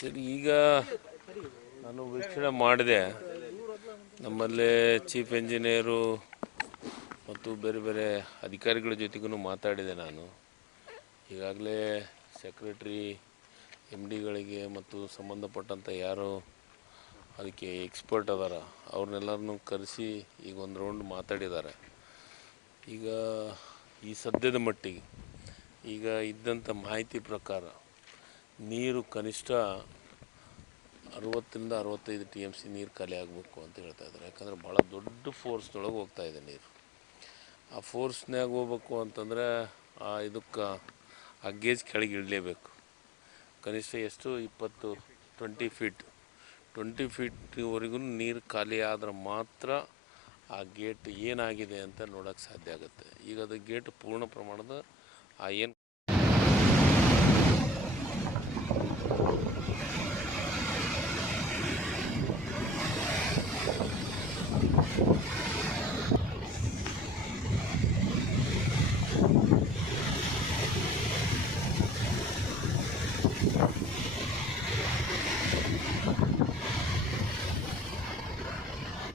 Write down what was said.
ಸರಿ, ಈಗ ನಾನು ವೀಕ್ಷಣೆ ಮಾಡಿದೆ. ನಮ್ಮಲ್ಲೇ ಚೀಫ್ ಎಂಜಿನಿಯರು ಮತ್ತು ಬೇರೆ ಬೇರೆ ಅಧಿಕಾರಿಗಳ ಜೊತೆಗೂ ಮಾತಾಡಿದೆ ನಾನು. ಈಗಾಗಲೇ ಸೆಕ್ರೆಟ್ರಿ ಎಮ್ ಡಿಗಳಿಗೆ ಮತ್ತು ಸಂಬಂಧಪಟ್ಟಂಥ ಯಾರು ಅದಕ್ಕೆ ಎಕ್ಸ್ಪರ್ಟ್ ಅದಾರ ಅವ್ರನ್ನೆಲ್ಲರನ್ನೂ ಕರೆಸಿ ಈಗ ಒಂದು ರೌಂಡ್ ಮಾತಾಡಿದ್ದಾರೆ. ಈಗ ಈ ಸದ್ಯದ ಮಟ್ಟಿಗೆ ಈಗ ಇದ್ದಂಥ ಮಾಹಿತಿ ಪ್ರಕಾರ ನೀರು ಕನಿಷ್ಠ 60ರಿಂದ 65 TMC ನೀರು ಖಾಲಿ ಆಗಬೇಕು ಅಂತ ಹೇಳ್ತಾ ಇದ್ದಾರೆ. ಯಾಕಂದರೆ ಭಾಳ ದೊಡ್ಡ ಫೋರ್ಸ್ನೊಳಗೆ ಹೋಗ್ತಾ ಇದೆ ನೀರು. ಆ ಫೋರ್ಸ್ನ್ಯಾಗ ಹೋಗ್ಬೇಕು ಅಂತಂದರೆ ಇದಕ್ಕೆ ಆ ಗೇಜ್ ಕೆಳಗೆ ಇಳಲೇಬೇಕು. ಕನಿಷ್ಠ ಎಷ್ಟು 20 ಫೀಟ್ವರೆಗೂ ನೀರು ಖಾಲಿ ಆದ್ರೆ ಮಾತ್ರ ಆ ಗೇಟ್ ಏನಾಗಿದೆ ಅಂತ ನೋಡೋಕ್ಕೆ ಸಾಧ್ಯ ಆಗುತ್ತೆ. ಈಗ ಅದು ಗೇಟ್ ಪೂರ್ಣ ಪ್ರಮಾಣದ ಏನು